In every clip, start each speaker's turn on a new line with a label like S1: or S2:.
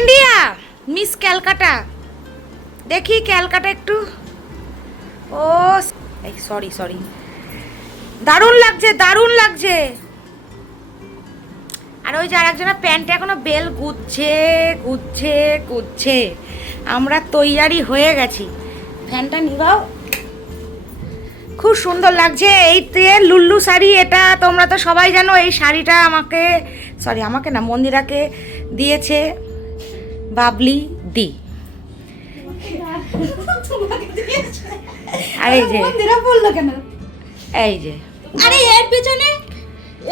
S1: India? Miss Calcutta. দেখি ক্যালকাটা একটু। ও sorry sorry দারুণ লাগছে দারুণ লাগছে। আর ওই যে আরেকজনের প্যান্টে এখনও বেল গুচ্ছে গুচ্ছে গুচ্ছে আমরা তৈয়ারি হয়ে গেছি। ফ্যানটা নিবাও খুব সুন্দর লাগছে। এই তে লুল্লু শাড়ি, এটা তোমরা তো সবাই জানো, এই শাড়িটা আমাকে সরি আমাকে না, মন্দিরাকে দিয়েছে। বাবলি দি। আর এই যে।
S2: বলল কেন?
S1: এই যে।
S2: আরে এর পেছনে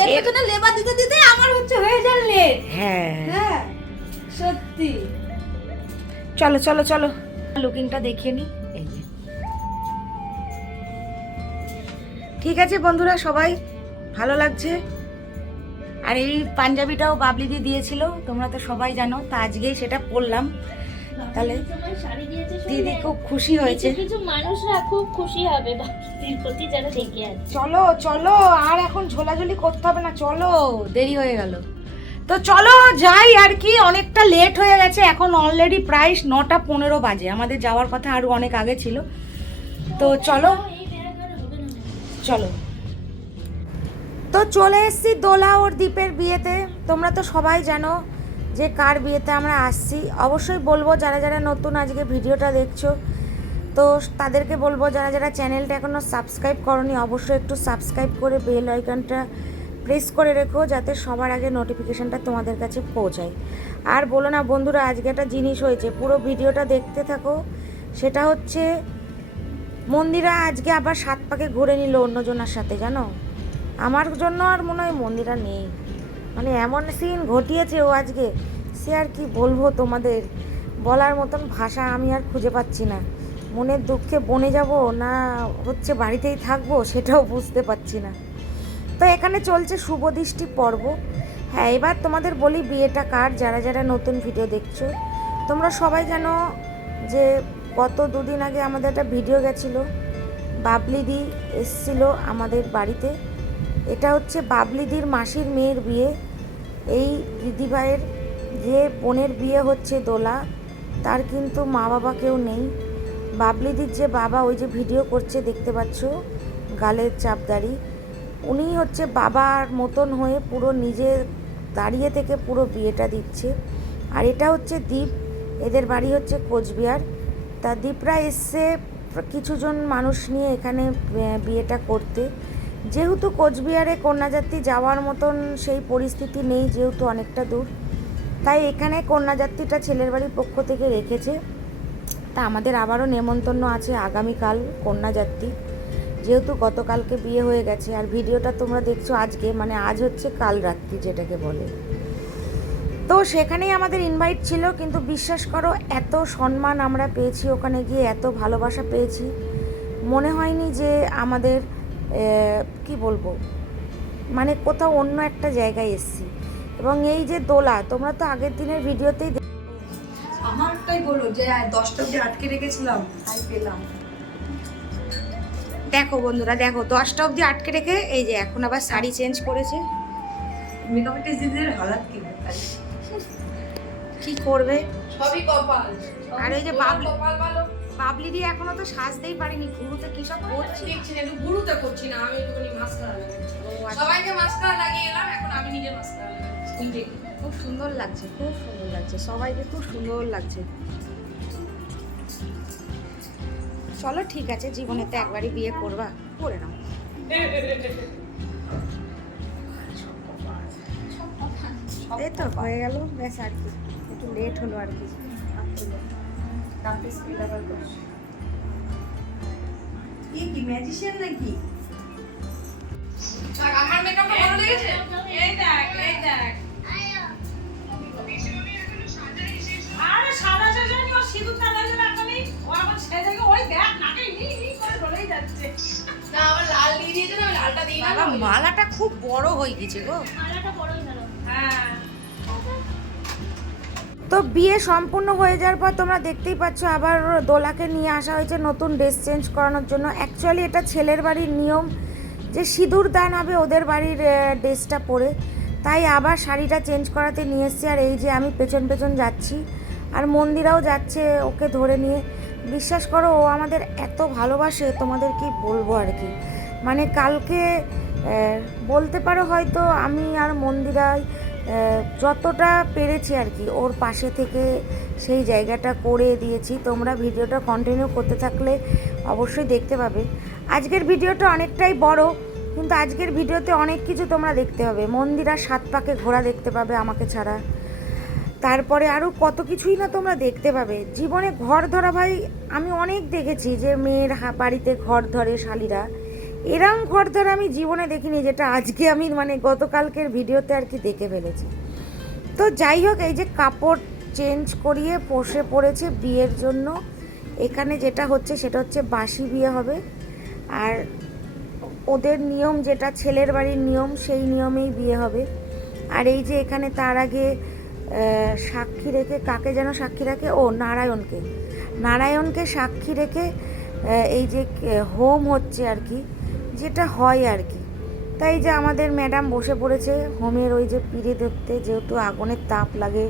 S2: এর পেছনে লেবার দিতে দিতে আমার হচ্ছে হয়ে যান লেট।
S1: হ্যাঁ।
S2: হ্যাঁ সত্যি।
S1: চলো চলো চলো। লুকিংটা দেখিয়ে নি। এই যে। ঠিক আছে বন্ধুরা সবাই ভালো লাগছে? আর এই পাঞ্জাবিটাও বাবলি দি দিয়েছিল তোমরা তো সবাই জানো তা আজকেই সেটা পরলাম। তাহলে দিদি খুব খুশি হয়েছে।
S3: কিছু মানুষরা খুব খুশি হবে প্রতি যারা দেখে
S1: চলো চলো আর এখন ঝোলাঝুলি করতে হবে না চলো দেরি হয়ে গেল। তো চলো যাই আর কি অনেকটা লেট হয়ে গেছে এখন অলরেডি প্রায় নটা পনেরো বাজে। আমাদের যাওয়ার কথা আরও অনেক আগে ছিল। তো চলো চলো। তো চলে এসেছি দোলা ওর দ্বীপের বিয়েতে। তোমরা তো সবাই জানো যে কার বিয়েতে আমরা আসছি। অবশ্যই বলব যারা যারা নতুন আজকে ভিডিওটা দেখছ, তো তাদেরকে বলব যারা যারা চ্যানেলটা এখনও সাবস্ক্রাইব করনি, অবশ্যই একটু সাবস্ক্রাইব করে বেল আইকনটা প্রেস করে রেখো যাতে সবার আগে নোটিফিকেশানটা তোমাদের কাছে পৌঁছায়। আর বলো না বন্ধুরা, আজকে একটা জিনিস হয়েছে, পুরো ভিডিওটা দেখতে থাকো। সেটা হচ্ছে মন্দিরা আজকে আবার সাত পাকে ঘুরে নিল অন্যজনের সাথে, জানো? আমার জন্য আর মনে হয় মন্দিরা নেই। মানে এমন সিন ঘটিয়েছে ও আজকে, সে আর কি বলব তোমাদের? বলার মতন ভাষা আমি আর খুঁজে পাচ্ছি না। মনের দুঃখে বনে যাব না হচ্ছে বাড়িতেই থাকব সেটাও বুঝতে পারছি না। তো এখানে চলছে শুভ দৃষ্টি পর্ব। হ্যাঁ এবার তোমাদের বলি বিয়েটা কার, যারা যারা নতুন ভিডিও দেখছ, তোমরা সবাই জানো যে গত দুদিন আগে আমাদের একটা ভিডিও গেছিল। বাবলিদি এসছিল আমাদের বাড়িতে। এটা হচ্ছে বাবলিদির মাসির মেয়ের বিয়ে। এই দিদিভাইয়ের যে বোনের বিয়ে হচ্ছে দোলা, তার কিন্তু মা বাবা কেউ নেই। বাবলিদির যে বাবা, ওই যে ভিডিও করছে, দেখতে পাচ্ছ? গালের চাপদারি উনি হচ্ছে বাবার মতন হয়ে পুরো নিজে দাঁড়িয়ে থেকে পুরো বিয়েটা দিচ্ছে। আর এটা হচ্ছে দ্বীপ এদের বাড়ি হচ্ছে কোচবিহার। তা দ্বীপরা এসছে কিছুজন মানুষ নিয়ে এখানে বিয়েটা করতে। যেহেতু কোচবিহারে কন্যাযাত্রী যাওয়ার মতন সেই পরিস্থিতি নেই, যেহেতু অনেকটা দূর, তাই এখানে কন্যাযাত্রীটা ছেলের বাড়ির পক্ষ থেকে রেখেছে। তা আমাদের আবারও নেমন্তন্ন আছে আগামীকাল কন্যাযাত্রী যেহেতু গতকালকে বিয়ে হয়ে গেছে, আর ভিডিওটা তোমরা দেখছ আজকে মানে আজ হচ্ছে কাল রাত্রি যেটাকে বলে। তো সেখানেই আমাদের ইনভাইট ছিল, কিন্তু বিশ্বাস করো, এত সম্মান আমরা পেয়েছি ওখানে গিয়ে, এত ভালোবাসা পেয়েছি। মনে হয়নি যে আমাদের কি বলব? মানে কোথাও অন্য একটা জায়গায় এসছি। এবং এই যে দোলা তোমরা তো আগের দিনের ভিডিওতেই দে-
S2: আমারটাই বলো যে দশটা অব্দি আটকে রেখেছিলাম তাই পেলাম।
S1: দেখো বন্ধুরা দেখো দশটা অবধি আটকে রেখে এই যে এখন আবার শাড়ি চেঞ্জ করেছে।
S2: মেকআপ আর্টিস্ট হালাত কি?
S1: কি করবে?
S2: সবই কপাল
S1: আর ওই যে বাবলি-
S2: কপাল ভালো।
S1: বাবলি দিয়ে এখনও তো সাজতেই পারিনি। গুরুতে কি সব করছে?
S2: দেখছি না করছি না আমি একটুখানি মাস্কারা লাগাচ্ছি
S1: আচ্ছা।
S2: সবাইকে মাস্কারা লাগিয়ে এলাম এখন আমি নিজে মাস্কারা লাগাচ্ছি
S1: খুব সুন্দর লাগছে খুব সুন্দর লাগছে সবাইকে খুব সুন্দর লাগছে। চলো ঠিক আছে জীবনে তো একবারই বিয়ে করবা করে নাও। এই তো হয়ে গেল ব্যাস আর কি একটু লেট হলো আর কি।
S2: কি কি ম্যাজিশিয়ান নাকি? আমার মেকআপটা ভালো লেগেছে? এই দেখ এই দেখ।
S4: আরে সাদা সাজানি ও সিঁদুর না লাগলে এখনই? ও ওই দেখ নাকে হি হি করে চলেই যাচ্ছে।
S2: না আমার লাল দিয়ে দিয়েছে না লালটা দিই না
S1: মালাটা খুব বড় হয়ে গেছে গো।
S3: মালাটা বড়ই ভালো।
S4: হ্যাঁ।
S1: তো বিয়ে সম্পূর্ণ হয়ে যাওয়ার পর তোমরা দেখতেই পাচ্ছ আবার দোলাকে নিয়ে আসা হয়েছে নতুন ড্রেস চেঞ্জ করানোর জন্য। অ্যাকচুয়ালি এটা ছেলের বাড়ির নিয়ম যে সিঁদুর দান হবে ওদের বাড়ির ড্রেসটা পরে। তাই আবার শাড়িটা চেঞ্জ করাতে নিয়ে এসেছি আর এই যে আমি পেছন পেছন যাচ্ছি আর মন্দিরাও যাচ্ছে ওকে ধরে নিয়ে। বিশ্বাস করো ও আমাদের এত ভালোবাসে তোমাদের কি বলব আর কি। মানে কালকে বলতে পারো হয়তো আমি আর মন্দিরাই আহ, যতটা পেরেছি আর কি, ওর পাশে থেকে সেই জায়গাটা করে দিয়েছি। তোমরা ভিডিওটা কন্টিনিউ করতে থাকলে অবশ্যই দেখতে পাবে। আজকের ভিডিওটা অনেকটাই বড়, কিন্তু আজকের ভিডিওতে অনেক কিছু তোমরা দেখতে পাবে মন্দিরা সাত পাকে ঘোরা দেখতে পাবে আমাকে ছাড়া। তারপরে আরও কত কিছুই না তোমরা দেখতে পাবে। জীবনে ঘর ধরা ভাই, আমি অনেক দেখেছি যে মেয়ের বাড়িতে ঘর ধরে শালিরা। এরম ঘর ধরে আমি জীবনে দেখিনি, যেটা আজকে আমি মানে গতকালকের ভিডিওতে আর কি দেখে ফেলেছি। তো যাই হোক, এই যে কাপড় চেঞ্জ করিয়ে বসে পড়েছে বিয়ের জন্য, এখানে যেটা হচ্ছে সেটা হচ্ছে বাসি বিয়ে হবে। আর ওদের নিয়ম যেটা, ছেলের বাড়ির নিয়ম, সেই নিয়মেই বিয়ে হবে। আর এই যে এখানে তার আগে সাক্ষী রেখে কাকে যেন সাক্ষী রাখে? ও, নারায়ণকে। নারায়ণকে সাক্ষী রেখে এই যে হোম হচ্ছে আর কি। যেটা হয় আর কি। তাই যে আমাদের ম্যাডাম বসে পড়েছে, হোমের ওই যে পিড়ে দেখতে, যেহেতু আগুনের তাপ লাগে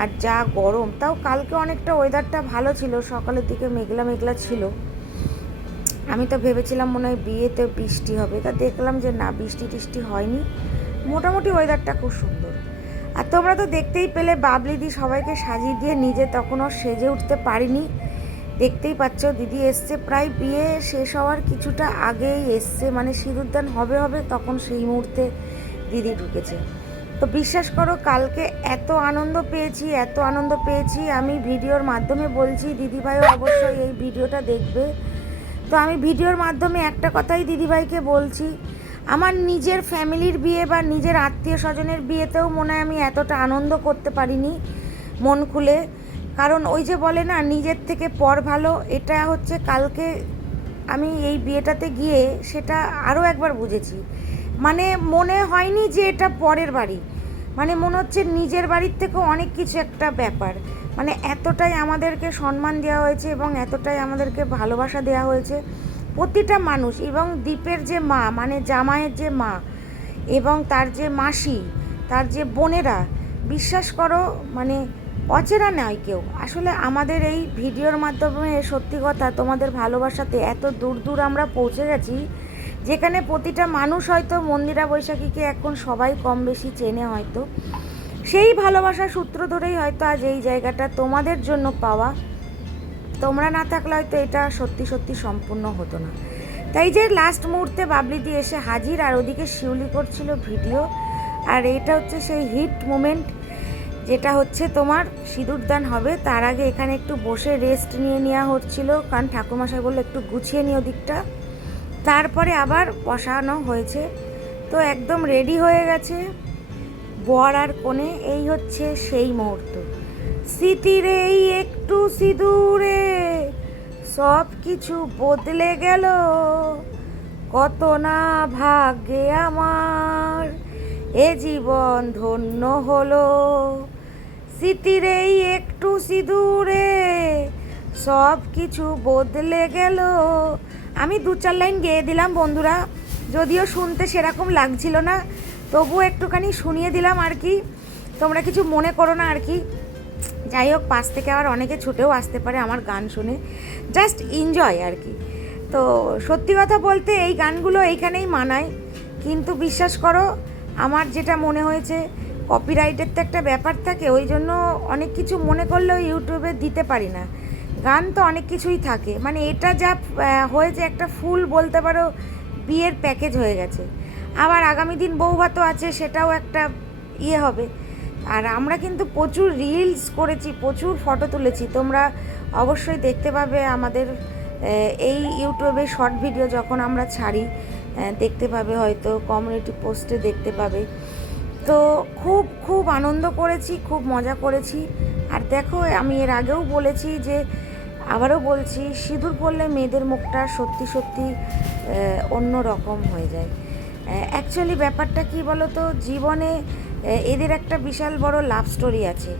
S1: আর যা গরম, তাও কালকে অনেকটা ওয়েদারটা ভালো ছিল, সকালের দিকে মেঘলা মেঘলা ছিল। আমি তো ভেবেছিলাম মনে হয় বিয়েতে বৃষ্টি হবে, তা দেখলাম যে না, বৃষ্টি টিষ্টি হয়নি। মোটামুটি ওয়েদারটা খুব সুন্দর। আর তোমরা তো দেখতেই পেলে, বাবলি দি সবাইকে সাজিয়ে দিয়ে নিজে তখনও সেজে উঠতে পারিনি। দেখতেই পাচ্ছ, দিদি এসছে। প্রায় বিয়ে শেষ হওয়ার কিছুটা আগেই এসছে। মানে সিঁদুরদান হবে হবে তখন সেই মুহূর্তে দিদি ঢুকেছে। তো বিশ্বাস করো, কালকে এত আনন্দ পেয়েছি, এত আনন্দ পেয়েছি। আমি ভিডিওর মাধ্যমে বলছি, দিদিভাইও অবশ্যই এই ভিডিওটা দেখবে। তো আমি ভিডিওর মাধ্যমে একটা কথাই দিদিভাইকে বলছি, আমার নিজের ফ্যামিলির বিয়ে বা নিজের আত্মীয় স্বজনের বিয়েতেও মনে হয় আমি এতটা আনন্দ করতে পারিনি মন খুলে। কারণ ওই যে বলে না, নিজের থেকে পর ভালো, এটা হচ্ছে কালকে আমি এই বিয়েটাতে গিয়ে সেটা আরও একবার বুঝেছি। মানে মনে হয়নি যে এটা পরের বাড়ি। মানে মনে হচ্ছে নিজের বাড়ির থেকেও অনেক কিছু একটা ব্যাপার। মানে এতটাই আমাদেরকে সম্মান দেওয়া হয়েছে এবং এতটাই আমাদেরকে ভালোবাসা দেওয়া হয়েছে প্রতিটা মানুষ এবং দ্বীপের যে মা মানে জামাইয়ের যে মা এবং তার যে মাসি, তার যে বোনেরা, বিশ্বাস করো মানে অচেনা নয় কেউ। আসলে আমাদের এই ভিডিওর মাধ্যমে সত্যি কথা তোমাদের ভালোবাসাতে এত দূর দূর আমরা পৌঁছে গেছি, যেখানে প্রতিটা মানুষ হয়তো মন্দিরা বৈশাখীকে এখন সবাই কম বেশি চেনে হয়তো। সেই ভালোবাসার সূত্র ধরেই হয়তো আজ এই জায়গাটা তোমাদের জন্য পাওয়া। তোমরা না থাকলে হয়তো এটা সত্যি সত্যি সম্পূর্ণ হতো না। তাই যে লাস্ট মুহূর্তে বাবলি দিয়ে এসে হাজির আর ওদিকে শিউলি করছিল ভিডিও, আর এটা হচ্ছে সেই হিট মোমেন্ট যেটা হচ্ছে তোমার সিঁদুরদান হবে। তার আগে এখানে একটু বসে রেস্ট নিয়ে নেওয়া হচ্ছিল। কারণ ঠাকুরমশাই বলল একটু গুছিয়ে নিও দিকটা। তারপরে আবার বসানো হয়েছে। তো একদম রেডি হয়ে গেছে। বর আর কোণে এই হচ্ছে সেই মুহূর্ত। স্মৃতিরে এই একটু সিঁদুরে, সব কিছু বদলে গেল। কত না ভাগ্যে আমার, এ জীবন ধন্য হলো। স্মৃতির একটু সিঁদুরে। সব কিছু বদলে গেল। আমি দু চার লাইন গেয়ে দিলাম, বন্ধুরা। যদিও শুনতে সেরকম লাগছিল না তবুও একটুখানি শুনিয়ে দিলাম আর কি। তোমরা কিছু মনে করো না আর কি। যাই হোক, পাশ থেকে আবার অনেকে ছুটেও আসতে পারে আমার গান শুনে। জাস্ট এনজয় আর কি। তো সত্যি কথা বলতে এই গানগুলো এইখানেই মানায়। কিন্তু বিশ্বাস করো, আমার যেটা মনে হয়েছে কপিরাইটের তো একটা ব্যাপার থাকে, ওই জন্য অনেক কিছু মনে করলেও ইউটিউবে দিতে পারি না। গান তো অনেক কিছুই থাকে মানে এটা যা হয়েছে একটা ফুল বলতে পারো, বিয়ের প্যাকেজ হয়ে গেছে। আবার আগামী দিন বৌভাতও আছে, সেটাও একটা ইয়ে হবে। আর আমরা কিন্তু প্রচুর রিলস করেছি, প্রচুর ফটো তুলেছি। তোমরা অবশ্যই দেখতে পাবে আমাদের এই ইউটিউবে শর্ট ভিডিও যখন আমরা ছাড়ি দেখতে পাবে হয়তো কমিউনিটি পোস্টে দেখতে পাবে। তো খুব খুব আনন্দ করেছি, খুব মজা করেছি। আর দেখো, আমি এর আগেও বলেছি যে, আবারও বলছি, সিঁদুর পরলে মেয়েদের মুখটা সত্যি সত্যি অন্য রকম হয়ে যায়। অ্যাকচুয়ালি ব্যাপারটা কি বলো তো জীবনে এদের একটা বিশাল বড় লাভ স্টোরি আছে।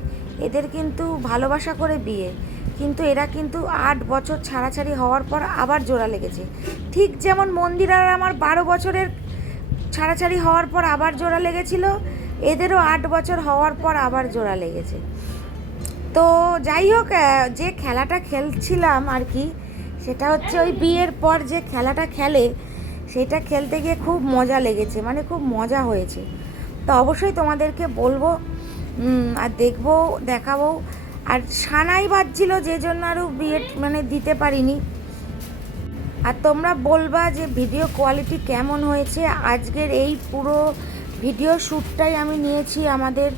S1: এদের কিন্তু ভালোবাসা করে বিয়ে, কিন্তু এরা কিন্তু আট বছর ছাড়াছাড়ি হওয়ার পর আবার জোড়া লেগেছে। ঠিক যেমন মন্দির আর আমার বারো বছরের ছাড়াছাড়ি হওয়ার পর আবার জোড়া লেগেছিল। এদেরও আট বছর হওয়ার পর আবার জোড়া লেগেছে। তো যাই হোক যে খেলাটা খেলছিলাম আর কি, সেটা হচ্ছে ওই বিয়ের পর যে খেলাটা খেলে, সেটা খেলতে গিয়ে খুব মজা লেগেছে মানে খুব মজা হয়েছে। তো অবশ্যই তোমাদেরকে বলব আর দেখব, দেখাবো। আর সানাই বাজছিল যে জন্য আরও বিয়ে মানে দিতে পারিনি। আর তোমরা বলবা যে ভিডিও কোয়ালিটি কেমন হয়েছে। আজকের এই পুরো ভিডিও শ্যুটটাই আমি নিয়েছি আমাদের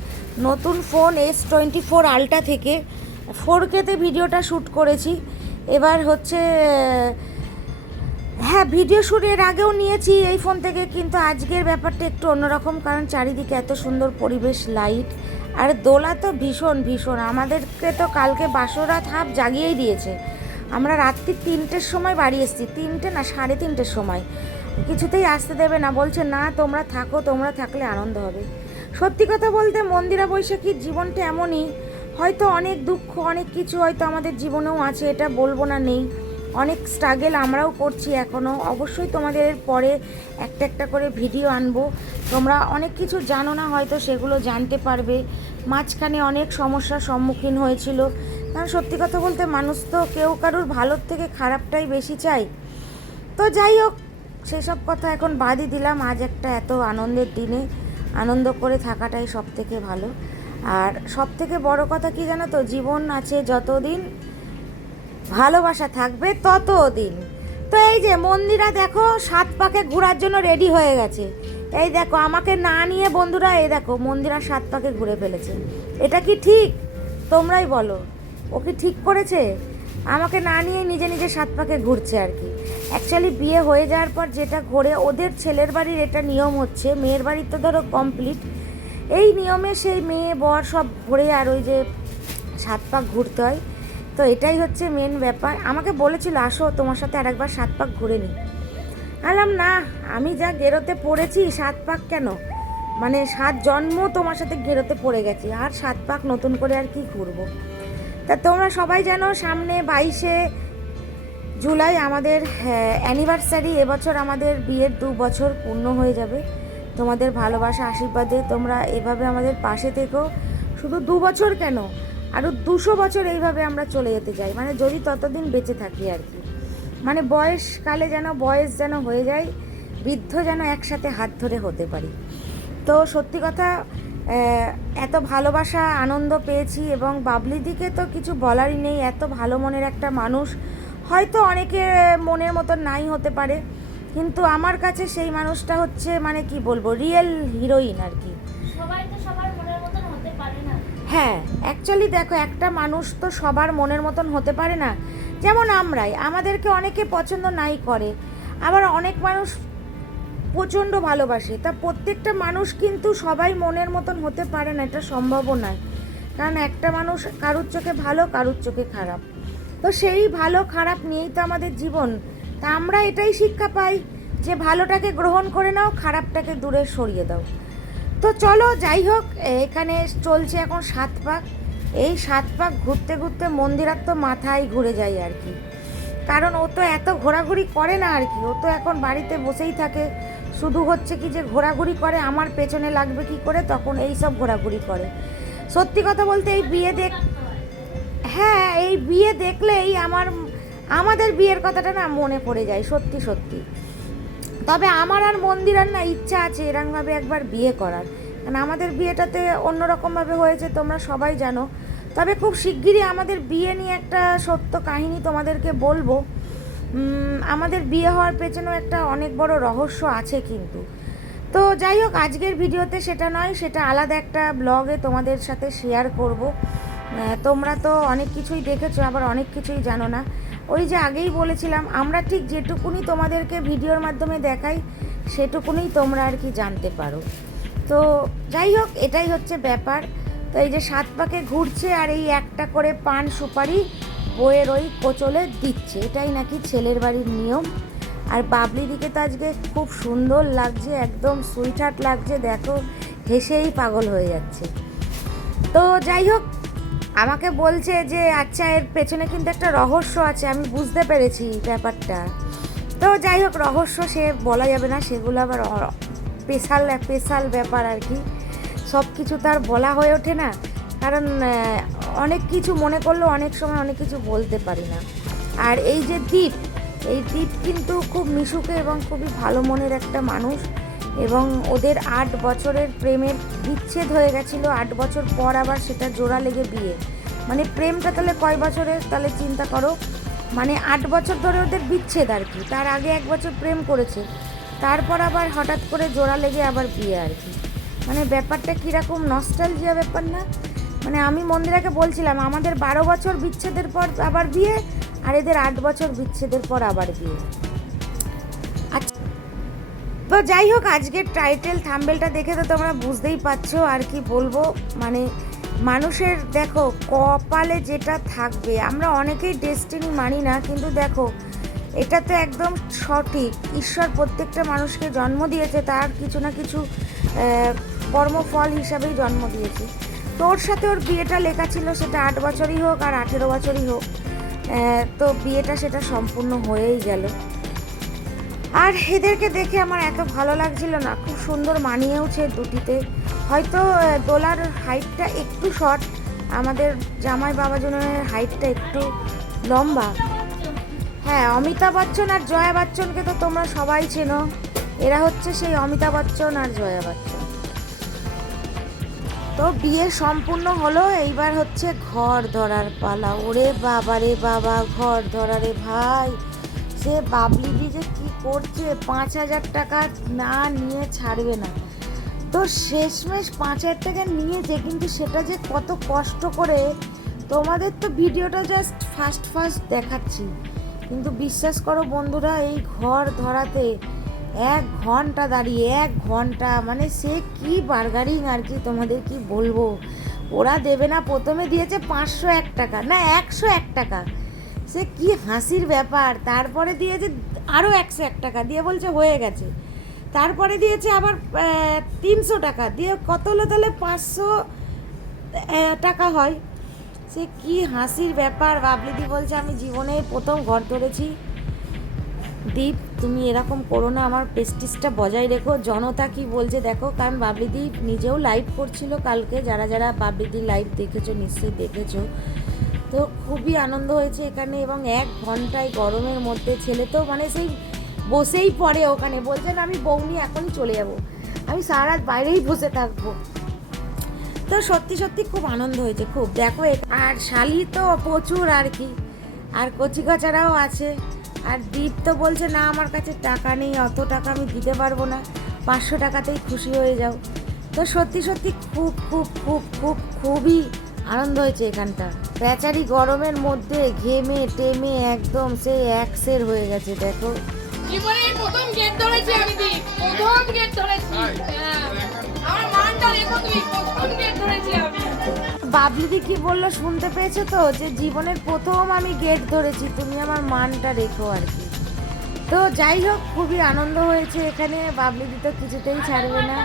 S1: নতুন phone S twenty four ultra থেকে ফোর কেতে ভিডিওটা শ্যুট করেছি। এবার হচ্ছে হ্যাঁ ভিডিও শ্যুট এর আগেও নিয়েছি এই ফোন থেকে, কিন্তু আজকের ব্যাপারটা একটু অন্যরকম, কারণ চারিদিকে এত সুন্দর পরিবেশ লাইট আর দোলা তো ভীষণ ভীষণ। আমাদেরকে তো কালকে বাসরাত হাফ জাগিয়েই দিয়েছে। আমরা রাত্রি তিনটের সময় বাড়ি এসেছি। তিনটে না, সাড়ে তিনটের সময়। কিছুতেই আসতে দেবে না। বলছে, না, তোমরা থাকো, তোমরা থাকলে আনন্দ হবে। সত্যি কথা বলতে, মন্দিরা বৈশাখীর জীবনটা এমনই। হয়তো অনেক দুঃখ, অনেক কিছু হয়তো আমাদের জীবনেও আছে, এটা বলব না নেই। অনেক স্ট্রাগেল আমরাও করছি এখনও অবশ্যই তোমাদের পরে একটা একটা করে ভিডিও আনব। তোমরা অনেক কিছু জানো না, হয়তো সেগুলো জানতে পারবে। মাঝখানে অনেক সমস্যার সম্মুখীন হয়েছিল। কারণ সত্যি কথা বলতে মানুষ তো কেউ কারুর ভালোর থেকে খারাপটাই বেশি চাই তো যাই হোক, সেসব কথা এখন বাদই দিলাম। আজ একটা এত আনন্দের দিনে আনন্দ করে থাকাটাই সব থেকে ভালো। আর সব থেকে বড় কথা কি জানো তো? জীবন আছে যতদিন ভালোবাসা থাকবে ততদিন। তো এই যে মন্দিরা দেখো, সাত পাকে ঘোরার জন্য রেডি হয়ে গেছে। এই দেখো, আমাকে না নিয়ে বন্ধুরা, এই দেখো মন্দিরা সাত পাকে ঘুরে ফেলেছে। এটা কি ঠিক? তোমরাই বলো। ও কি ঠিক করেছে? আমাকে না নিয়ে নিজে নিজে সাত পাকে ঘুরছে আর কি। অ্যাকচুয়ালি বিয়ে হয়ে যাওয়ার পর যেটা ঘোরে, ওদের ছেলের বাড়ির এটা নিয়ম হচ্ছে, মেয়ের বাড়ির তো ধরো কমপ্লিট এই নিয়মে সেই মেয়ে, বর সব ঘুরে আর ওই যে সাত পাক ঘুরতে হয়। তো এটাই হচ্ছে মেন ব্যাপার। আমাকে বলেছিল, আসো, তোমার সাথে আর একবার সাত পাক ঘুরে নিই। আলাম না, আমি যা গেরোতে পড়েছি, সাত পাক কেন? মানে সাত জন্ম তোমার সাথে গেরোতে পড়ে গেছি, আর সাত পাক নতুন করে আর কি ঘুরবো? তা তোমরা সবাই জানো সামনে বাইশে জুলাই আমাদের অ্যানিভার্সারি এবছর আমাদের বিয়ের দু বছর পূর্ণ হয়ে যাবে। তোমাদের ভালোবাসা, আশীর্বাদে তোমরা এভাবে আমাদের পাশে থেকেও শুধু দু বছর কেন? আরও দুশো বছর এইভাবে আমরা চলে যেতে চাই। মানে যদি ততদিন বেঁচে থাকি আর কি। মানে বয়সকালে যেন, বয়স যেন হয়ে যায়, বৃদ্ধ যেন একসাথে হাত ধরে হতে পারি। তো সত্যি কথা এত ভালোবাসা আনন্দ পেয়েছি এবং বাবলিদিকে তো কিছু বলারই নেই। এত ভালো মনের একটা মানুষ। হয়তো অনেকের মনের মতো নাই হতে পারে কিন্তু আমার কাছে সেই মানুষটা হচ্ছে মানে কি বলব রিয়েল হিরোইন আর কি।
S3: সবাই তো সবার মনের মতন হতে পারে না।
S1: হ্যাঁ অ্যাকচুয়ালি দেখো একটা মানুষ তো সবার মনের মতন হতে পারে না। যেমন আমরাই আমাদেরকে অনেকে পছন্দ নাই করে। আবার অনেক মানুষ প্রচণ্ড ভালোবাসে। তা প্রত্যেকটা মানুষ কিন্তু সবাই মনের মতন হতে পারে না, এটা সম্ভবও নয়। কারণ একটা মানুষ কারুর চোখে ভালো, কারুর চোখে খারাপ। তো সেই ভালো, খারাপ নিয়েই তো আমাদের জীবন। তা আমরা এটাই শিক্ষা পাই যে ভালোটাকে গ্রহণ করে নাও, খারাপটাকে দূরে সরিয়ে দাও। তো চলো, যাই হোক, এখানে চলছে এখন সাত পাক। এই সাত পাক ঘুরতে ঘুরতে মন্দিরার তো মাথায় ঘুরে যায় আর কি। কারণ ও তো এত ঘোরাঘুরি করে না আর কি। ও তো এখন বাড়িতে বসেই থাকে। শুধু হচ্ছে কি যে ঘোরাঘুরি করে, আমার পেছনে লাগবে কি করে, তখন এই সব ঘোরাঘুরি করে। সত্যি কথা বলতে এই বিয়ে দেখ হ্যাঁ এই বিয়ে দেখলেই আমার, আমাদের বিয়ের কথাটা না মনে পড়ে যায়, সত্যি সত্যি। তবে আমার আর মন্দিরার না ইচ্ছা আছে এরকমভাবে একবার বিয়ে করার। কারণ আমাদের বিয়েটাতে অন্যরকমভাবে হয়েছে, তোমরা সবাই জানো। তবে খুব শিগগিরই আমাদের বিয়ে নিয়ে একটা সত্য কাহিনী তোমাদেরকে বলব। আমাদের বিয়ে হওয়ার পেছনেও একটা অনেক বড় রহস্য আছে কিন্তু। তো যাই হোক, আজকের ভিডিওতে সেটা নয়, সেটা আলাদা একটা ব্লগে তোমাদের সাথে শেয়ার করব। তোমরা তো অনেক কিছুই দেখেছ, আবার অনেক কিছুই জানো না। ওই যে আগেই বলেছিলাম, আমরা ঠিক যেটুকুনি তোমাদেরকে ভিডিওর মাধ্যমে দেখাই সেটুকুনি তোমরা আর কি জানতে পারো। তো যাই হোক, এটাই হচ্ছে ব্যাপার। তো এই যে সাত পাকে ঘুরছে আর এই একটা করে পান সুপারি বইয়ের ওই কোচলে দিচ্ছে। এটাই নাকি ছেলের বাড়ির নিয়ম। আর বাবলি দিকে তো আজকে খুব সুন্দর লাগছে, একদম সুইট হার্ট লাগছে, দেখো হেসেই পাগল হয়ে যাচ্ছে। তো যাই হোক, আমাকে বলছে যে আচ্ছা এর পেছনে কিন্তু একটা রহস্য আছে, আমি বুঝতে পেরেছি ব্যাপারটা। তো যাই হোক, রহস্য সে বলা যাবে না, সেগুলো আবার স্পেশাল স্পেশাল ব্যাপার আর কি। সব কিছু তার বলা হয়ে ওঠে না। কারণ অনেক কিছু মনে করলেও অনেক সময় অনেক কিছু বলতে পারি না। আর এই যে দ্বীপ এই দ্বীপ কিন্তু খুব মিশুকে এবং খুবই ভালো মনের একটা মানুষ এবং ওদের আট বছরের প্রেমের বিচ্ছেদ হয়ে গেছিল, আট বছর পর আবার সেটা জোড়া লেগে বিয়ে। মানে প্রেমটা তাহলে কয় বছরের, তাহলে চিন্তা করো। মানে আট বছর ধরে ওদের বিচ্ছেদ আর কি, তার আগে এক বছর প্রেম করেছে, তারপর আবার হঠাৎ করে জোড়া লেগে আবার বিয়ে আর কি। মানে ব্যাপারটা কীরকম নস্টালজিয়া ব্যাপার না মানে আমি মন্দিরাকে বলছিলাম, আমাদের বারো বছর বিচ্ছেদের পর আবার বিয়ে, আর এদের আট বছর বিচ্ছেদের পর আবার বিয়ে। আচ্ছা তো যাই হোক, আজকের টাইটেল থাম্বেলটা দেখে তো তোমরা বুঝতেই পারছ আর কি বলব। মানে মানুষের, দেখো, কপালে যেটা থাকবে, আমরা অনেকেই ডেস্টিনি মানি না, কিন্তু দেখো, এটা তো একদম সঠিক। ঈশ্বর প্রত্যেকটা মানুষকে জন্ম দিয়েছে, তার কিছু না কিছু কর্মফল হিসাবেই জন্ম দিয়েছে। তো ওর সাথে ওর বিয়েটা লেখা ছিল সেটা আট বছরই হোক আর আঠেরো বছরই হোক। তো বিয়েটা সেটা সম্পূর্ণ হয়েই গেল। আর এদেরকে দেখে আমার এত ভালো লাগছিল না, খুব সুন্দর মানিয়েওছে দুটিতে। হয়তো দোলার হাইটটা একটু শর্ট, আমাদের জামাই বাবা বাবাজনের হাইটটা একটু লম্বা। হ্যাঁ অমিতাভ বচ্চন আর জয়া বচ্চনকে তো তোমরা সবাই চেনো। এরা হচ্ছে সেই অমিতাভ বচ্চন আর জয়া বচ্চন। তো বিয়ে সম্পূর্ণ হলো, এইবার হচ্ছে ঘর ধরার পালা। ওরে বাবা রে বাবা, ঘর ধরা রে ভাই। সে বাবলিদি যে কি করছে, পাঁচ হাজার টাকা না নিয়ে ছাড়বে না। তো শেষমেশ পাঁচ হাজার টাকা নিয়েছে কিন্তু সেটা যে কত কষ্ট করে, তোমাদের তো ভিডিওটা জাস্ট ফার্স্ট ফার্স্ট দেখাচ্ছি। কিন্তু বিশ্বাস করো বন্ধুরা, এই ঘর ধরাতে এক ঘণ্টা দাঁড়িয়ে, এক ঘণ্টা। মানে সে কি বার্গারিং আর কি তোমাদের কি বলব? ওরা দেবে না, প্রথমে দিয়েছে পাঁচশো এক টাকা, না একশো এক টাকা। সে কি হাসির ব্যাপার। তারপরে দিয়েছে আরও একশো এক টাকা, দিয়ে বলছে হয়ে গেছে। তারপরে দিয়েছে আবার তিনশো টাকা, দিয়ে কত হলো তাহলে পাঁচশো টাকা হয়? সে কি হাসির ব্যাপার, বাবলিদি বলছে, আমি জীবনে প্রথম ঘর ধরেছি। দীপ, তুমি এরকম করো না, আমার প্রেস্টিজটা বজায় রেখো। জনতা কি বলছে দেখো, কারণ বাবলিদি নিজেও লাইভ করছিল কালকে, যারা যারা বাবলিদি লাইভ দেখেছ নিশ্চয়ই দেখেছ। তো খুবই আনন্দ হয়েছে এখানে এবং এক ঘন্টায় গরমের মধ্যে ছেলে তো মানে সেই বসেই পড়ে ওখানে বলছেন আমি বৌনি এখনই চলে যাব। আমি সারা রাত বাইরেই বসে থাকব। তো সত্যি সত্যি খুব আনন্দ হয়েছে, খুব। দেখো আর শালি তো প্রচুর আর কি, আর কচিকাচারাও আছে। আর দীপ তো বলছে না আমার কাছে টাকা নেই অত টাকা আমি দিতে পারব না। পাঁচশো টাকাতেই খুশি হয়ে যাও। তো সত্যি সত্যি খুব খুব খুব খুব খুবই আনন্দ হয়েছে এখানটা। বেচারি গরমের মধ্যে ঘেমে টেমে একদম সেই একসের হয়ে গেছে দেখো।
S5: জীবনে প্রথম গেট ধরেছি আমি প্রথম গেট ধরেছি। হ্যাঁ। আমার মানটা রেখো তুমি প্রথম গেট ধরেছি আমি।
S1: বাবলিদি কি বলল শুনতে পেয়েছ তো? যে জীবনের প্রথম আমি গেট ধরেছি, তুমি আমার মানটা রেখো আর কি। তো যাই হোক, খুবই আনন্দ হয়েছে এখানে। বাবলিদি তো কিছুতেই ছাড়বে না।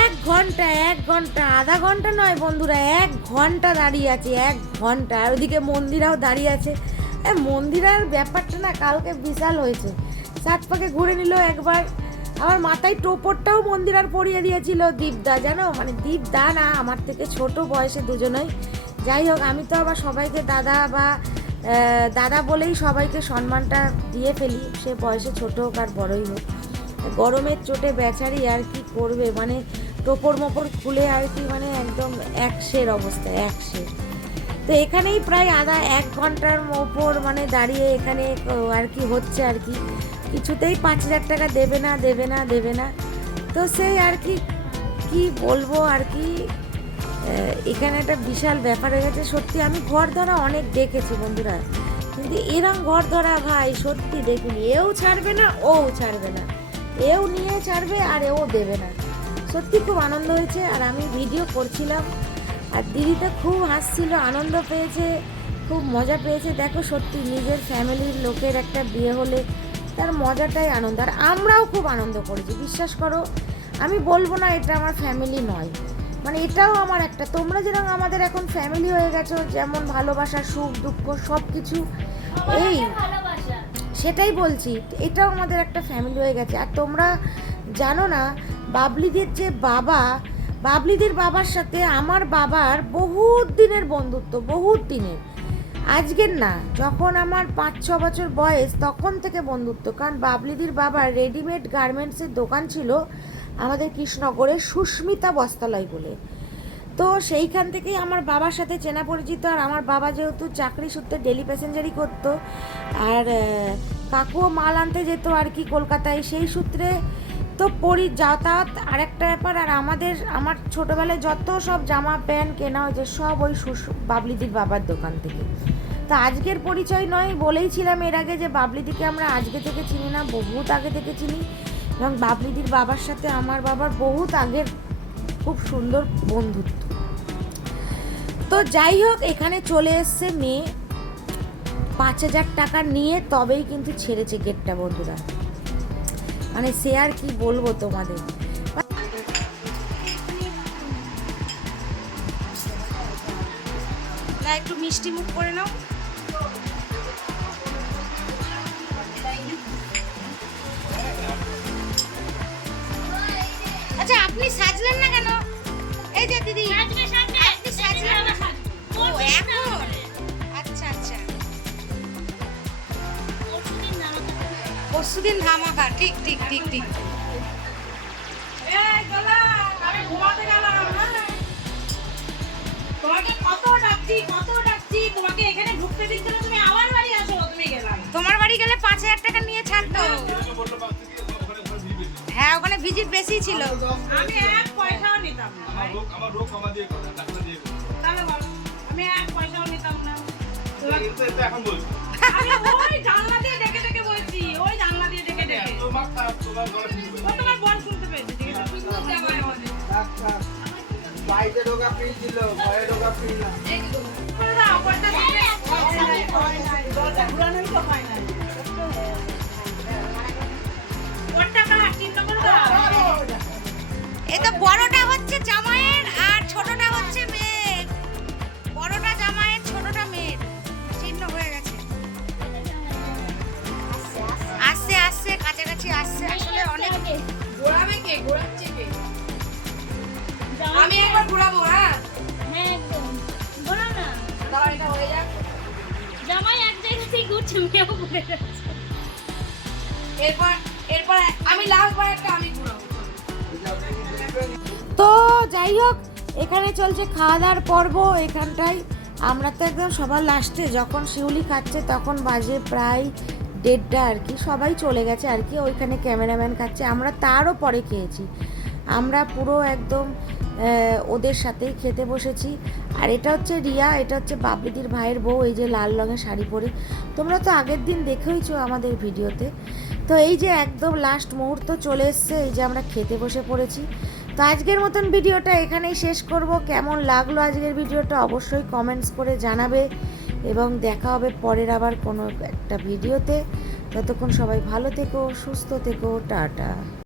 S1: এক ঘণ্টা এক ঘণ্টা, আধা ঘণ্টা নয় বন্ধুরা, এক ঘণ্টা দাঁড়িয়ে আছে, এক ঘণ্টা। আর ওদিকে মন্দিরাও দাঁড়িয়ে আছে। মন্দিরার ব্যাপারটা না কালকে বিশাল হয়েছে। সাত পাকে ঘুরে নিল একবার। আমার মাথায় টোপরটাও মন্দিরার পরিয়ে দিয়েছিল দীপদা, জানো? মানে দীপদা না, আমার থেকে ছোট বয়সে দুজনেই। যাই হোক, আমি তো আবার সবাইকে দাদা বা দাদা বলেই সবাইকে সম্মানটা দিয়ে ফেলি। সে বয়সে ছোট হোক আর বড়ই হোক। গরমের চোটে বেচারি আর কি করবে? মানে টোপর মোপর খুলে আর কি মানে একদম এক একশের অবস্থা এক একশের। তো এখানেই প্রায় আধা এক ঘণ্টার ওপর মানে দাঁড়িয়ে এখানে আর কি হচ্ছে আর কি। কিছুতেই পাঁচ হাজার টাকা দেবে না দেবে না দেবে না। তো সেই আর কি কি বলব আর কি এখানে একটা বিশাল ব্যাপার হয়ে গেছে। সত্যি আমি ঘর ধরা অনেক দেখেছি বন্ধুরা। কিন্তু এরম ঘর ধরা ভাই, সত্যি দেখিনি। এও ছাড়বে না, ও ছাড়বে না। এও নিয়ে ছাড়বে আর এও দেবে না। সত্যি খুব আনন্দ হয়েছে আর আমি ভিডিও করছিলাম। আর দিদি তো খুব হাসছিল, আনন্দ পেয়েছে, খুব মজা পেয়েছে। দেখো সত্যি নিজের ফ্যামিলির লোকের একটা বিয়ে হলে তার মজাটাই আনন্দ আর আমরাও খুব আনন্দ করেছি বিশ্বাস করো। আমি বলব না এটা আমার ফ্যামিলি নয়। মানে এটাও আমার একটা তোমরা যেরকম আমাদের এখন ফ্যামিলি হয়ে গেছো যেমন ভালোবাসা সুখ দুঃখ সব কিছু এই সেটাই বলছি এটাও আমাদের একটা ফ্যামিলি হয়ে গেছে। আর তোমরা জানো না বাবলিদের যে বাবা বাবলিদের বাবার সাথে আমার বাবার বহুত দিনের বন্ধুত্ব বহুত দিনের। আজকের না, যখন আমার পাঁচ, ছ বছর বয়স, তখন থেকে বন্ধুত্ব। কারণ বাবলিদির বাবার রেডিমেড গার্মেন্টসের দোকান ছিল আমাদের কৃষ্ণনগরে সুস্মিতা বস্ত্রালয় বলে। তো সেইখান থেকেই আমার বাবার সাথে চেনা পরিচিত, আর আমার বাবা যেহেতু চাকরি সূত্রে ডেলি প্যাসেঞ্জারই করতো, আর কাকুও মাল আনতে যেত আর কি কলকাতায়, সেই সূত্রে তো পরি যাতায়াত আরেকটা ব্যাপার, আর আমাদের, আমার ছোটোবেলায় যত সব জামা প্যান্ট কেনা হয়েছে, সব ওই সুস বাবলিদির বাবার দোকান থেকে। তা আজকের পরিচয় নয় বলেইছিলাম এর আগে যে বাবলিদিকে আমরা আজকে থেকে চিনি না, বহুত আগে থেকে চিনি। এবং বাবলিদির বাবার সাথে আমার বাবার বহুত আগের খুব সুন্দর বন্ধুত্ব। তো যাই হোক, এখানে চলে এসছে মেয়ে। পাঁচ হাজার টাকা নিয়ে তবেই কিন্তু ছেড়েছে গেটটা বন্ধুরা। মানে সে আর কি বলব তোমাদের? না, একটু মিষ্টি মুখ করে নাও। আচ্ছা আপনি সাজলেন না কেন?
S4: তুমি আমার বাড়ি আসো তুমি গেলাম।
S1: তোমার বাড়ি গেলে পাঁচ হাজার টাকা নিয়ে ছাড়তো। হ্যাঁ ওখানে ভিজিট বেশি ছিল।
S4: আমি এক পয়সাও নিতাম না
S6: আমার রোগ কমা দিয়ে কথা দিয়ে
S4: তাহলে বলো আমি এক পয়সাও নিতাম না।
S6: এখন বলছি।
S4: আমি ওই জানলা দিয়ে
S6: তোমার
S4: বোন শুনতে পেয়েছে? ঠিক আছে আমাদের।
S7: বাইরে ফ্রি ছিল ঘরে ফ্রি না।
S4: তো
S1: বড়টা হচ্ছে জামাইয়ের আর ছোটটা হচ্ছে মেয়ের। আসছে আসলে অনেক
S5: ঘোরাবে কে? ঘোরাচ্ছে কে? আমি একবার ঘোরাবো হ্যাঁ?
S3: হ্যাঁ একদম। বলো না।
S5: দাঁড়া এটা হয়ে যাক।
S3: জামাই এক জায়গাতেই ঘুরছে মেয়েও ঘুরে যাচ্ছে।
S5: এরপর এরপর আমি লাস্ট বার একটা আমি ঘোরাবো।
S1: তো যাই হোক এখানে চলছে খাওয়া দাওয়ার পর্ব এখানটায়। আমরা তো একদম সবার লাস্টে যখন শিউলি খাচ্ছে তখন বাজে প্রায় দেড়টা আর কি, সবাই চলে গেছে আর কি, ওইখানে ক্যামেরাম্যান খাচ্ছে। আমরা তারও পরে খেয়েছি। আমরা পুরো একদম ওদের সাথেই খেতে বসেছি। আর এটা হচ্ছে রিয়া, এটা হচ্ছে বাবলিদির ভাইয়ের বউ, এই যে লাল রঙের শাড়ি পরে। তোমরা তো আগের দিন দেখেইছো আমাদের ভিডিওতে। তো এই যে একদম লাস্ট মুহূর্ত চলে এসছে, এই যে আমরা খেতে বসে পড়েছি। তো আজকের মতন ভিডিওটা এখানেই শেষ করব। কেমন লাগল আজকের ভিডিওটা অবশ্যই কমেন্টস করে জানাবে এবং দেখা হবে পরের আবার কোনো একটা ভিডিওতে। ততক্ষণ সবাই ভালো থেকো, সুস্থ থেকো, টাটা।